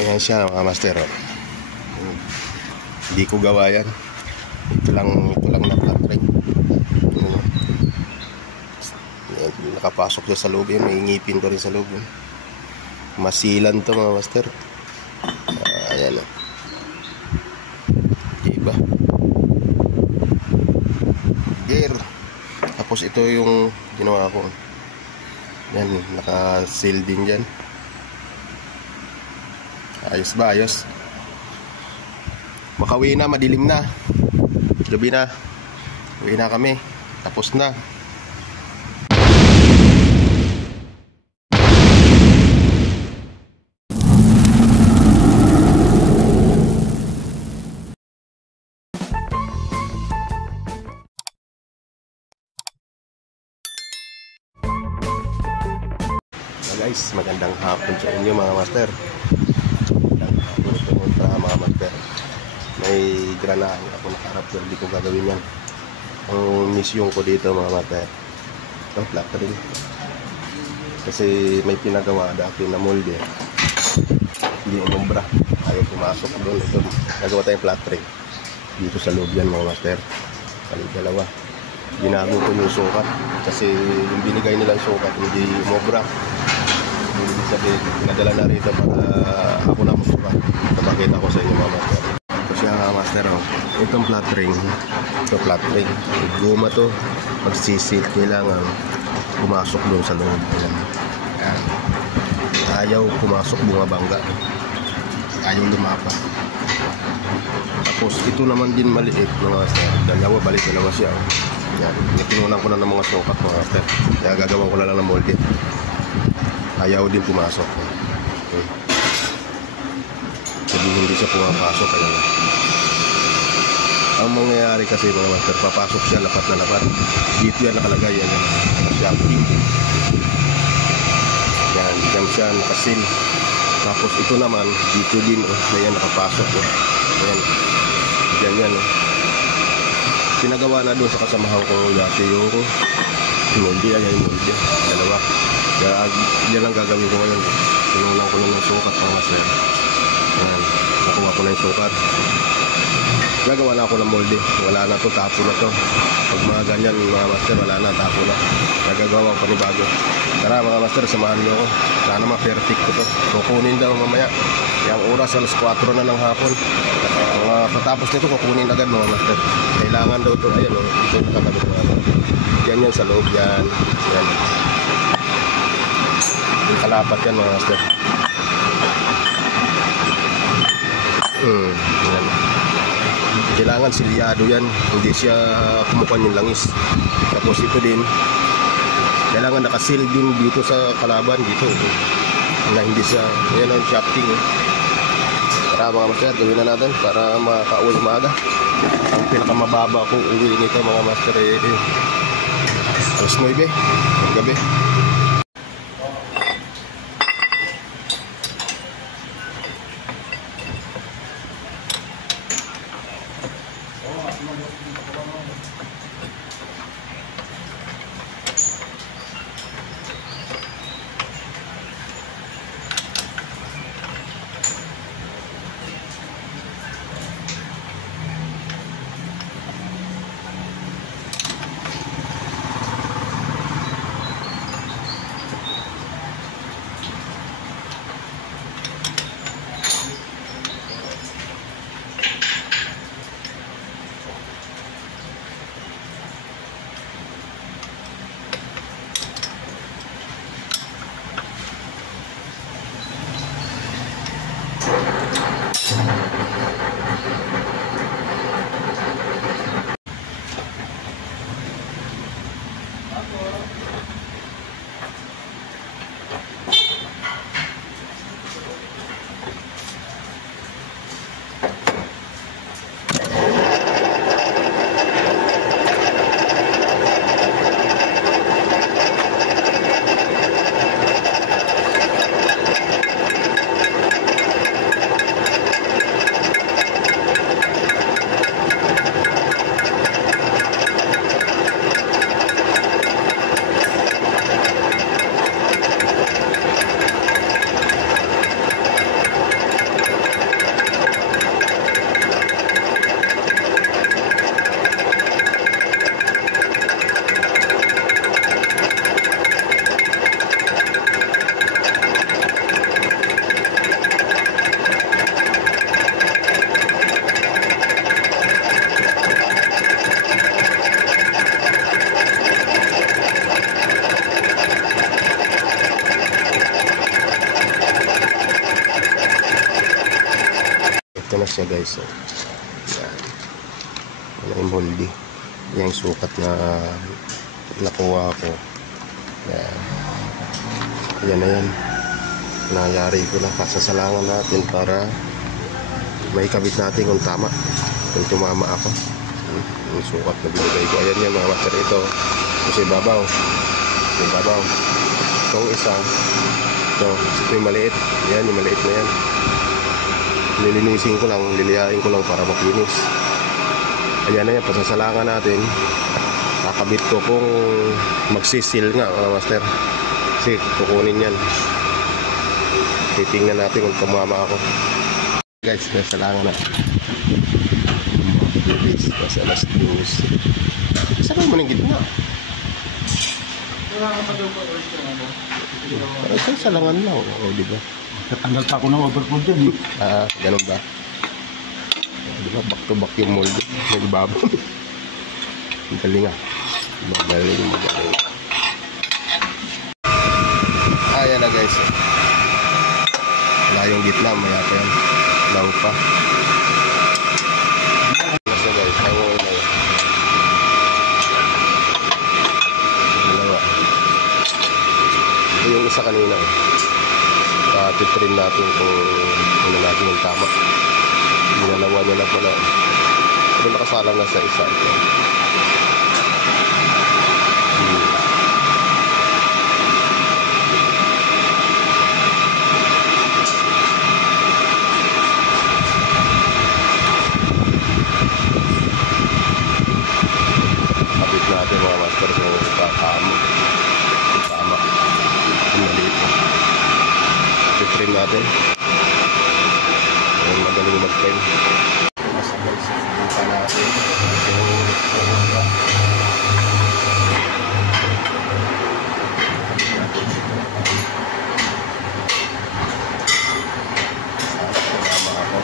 Ayan siya mga master. Hindi ko gawa yan. Ito lang na flat ring. Nakapasok siya sa loob yun. May ngipin ko rin sa loob yun. Masilan to mga master. Ayan o. Diba? Gear. Tapos ito yung ginawa ko. Yan, naka-seal din dyan. Ayos ba? Ayos. Makauwi na, madilim na. Gabi na. Uwi na kami. Tapos na. Guys, magandang hapon sa inyo mga master. Magandang hapon ito mga master. May granahe ako nakaharap pero hindi ko gagawin yan. Ang mission ko dito mga master, ito flat ring. Kasi may pinagawa dati na molde, hindi umumbra, ayaw pumasok doon. Ito, nagawa tayong flat ring dito sa loob yan mga master. Dalawa. Ginago ko yung sukat kasi yung binigay nilang sukat hindi umumbra. Ibig sabihin, pinadala na rito para ako na magsukat. Napakita ko sa inyo mga master. Ito siya mga master. Itong flat ring. Ito flat ring. Guma to. Pag-sisil, kailangan pumasok doon sa loob. Ayan. Ayaw pumasok, bumabangga. Ayaw lumapa. Tapos ito naman din maliit mga master. Dalawa, dalawa siya. Ayan. Pinunan ko na ng mga sukat mga master. Kaya gagawin ko na lang ng molde. Ayaw din pumasok. Okay. Sabi hindi siya pumapasok. Ayan. Ang mangyayari kasi mga master, papasok siya lapat na lapat. Dito yan nakalagay. Yan. Shopping. Yan. Yan siya nakasil. Tapos ito naman, dito din. Ayan nakapasok. Ayan. Yan yan. Pinagawa na doon sa kasamahan ko dati yung molde. Ayan yung molde. Dalawa. Kaya yan ang gagawin ko ngayon. Pinulang ko na ng sukat mga master. Ayan, nakuha ko na yung sukat. Gagawa na ako ng molde. Wala na to, tapo na to. Pag mga ganyan mga master, wala na, tapo na. Nagagawa ko panibago. Tara mga master, samahan niyo ako. Sana ma-perfect ko to. Kukunin daw mamaya. Yung oras, alas 4 na ng hapon. Patapos nito, kukunin agad mga master. Kailangan daw to. Ayan o, ito yung kakabit mga master. Yan yan sa loob yan. Yan. Yung kalapat yan mga master. Yan. Kailangan silyado yan. Hindi siya kumukuha yung langis. Tapos ito din, kailangan nakasil din dito sa kalaban dito. Na hindi siya, yan ang shafting. Tara mga master, gawin na natin para makauwi umaga. Ang pinakamababa kong uwi nito mga master alas 9 ng gabi. Ayan na siya guys. So, yan. Wala yung moldy. Yan yung sukat na nakuha ko. Yan. Yan na yan. Nangyari ko na. Kasasalangan natin para may kabit natin kung tama. Kung tumama ako. Yung sukat na binigay ko. Ayan yan mga master. Ito. Kasi babaw. Kasi babaw. Itong isa. Ito. Ito yung maliit. Yan. Yung maliit na yan. Lilinisin ko lang. Liliyain ko lang para makinis. Ayan na yan. Pasasalangan natin. Kakabit ko kung magsisil nga mga master. Kasi kukunin yan. Titingnan natin kung tumama ako. Guys, pasalangan na. Nasa alas 12. Saan mo ng gitna? Isang salangan lang. O, diba? Katanggal pa ako ng overcoat dyan eh. Ganun ba? Diba? Back to back yung mold. Nagbabaw. Magaling nga. Magaling. Ayan na guys. Wala yung gitna. Maya pa yan. Law pa. Basta guys. Hanggang na yun. Dalawa. Ito yung isa kanina eh. Titrim natin kung ano natin yung tama. Ginalawa niya lang pala. Pero nakasalang na sa isa ito. Kapit natin mga master kung tama. Tama. Yung maliit na. Trim natin. Ayan, magaling mag-trim. Masabay sa buka natin. Tama ako.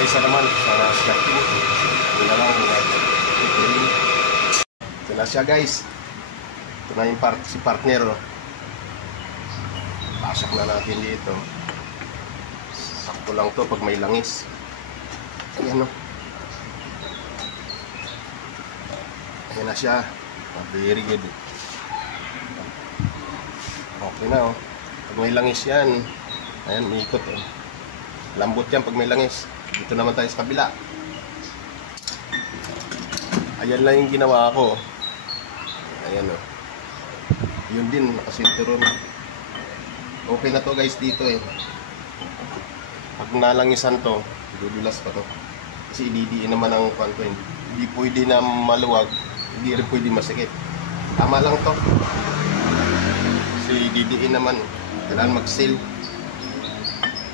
Isa naman sa skirting. Ito na lang. Ito na siya guys. Ito na yung si partner. Pasak na natin dito. Sakto lang to pag may langis. Ayan o. Ayan na siya. Very good. Okay na o. Pag may langis yan. Ayan, may ikot o. Lambot yan pag may langis. Dito naman tayo sa kabila. Ayan lang yung ginawa ko. Ayan o. Yun din, nakasinturon. Okay na to guys dito eh. Pag nalangisan to, dudulas pa to. Kasi ididiin naman ang kwanto. Hindi pwede na maluwag, hindi rin pwede masikip. Tama lang to. Kasi ididiin naman, kailangan mag-seal.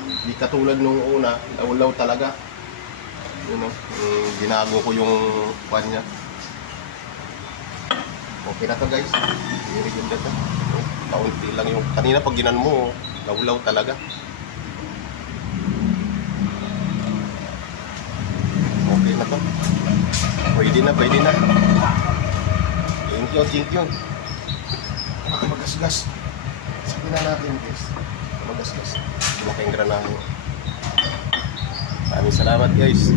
Hindi katulad nung una, law talaga. You know, ginago ko yung kwan niya. Okay na to guys. Very good na to. Kaunti lang yung kanina pag ginan mo, law talaga. Okay na to. Pwede na, pwede na. Thank you. Magasgas. Sabi na natin guys. Magasgas. Malaking granahe. Maraming salamat guys.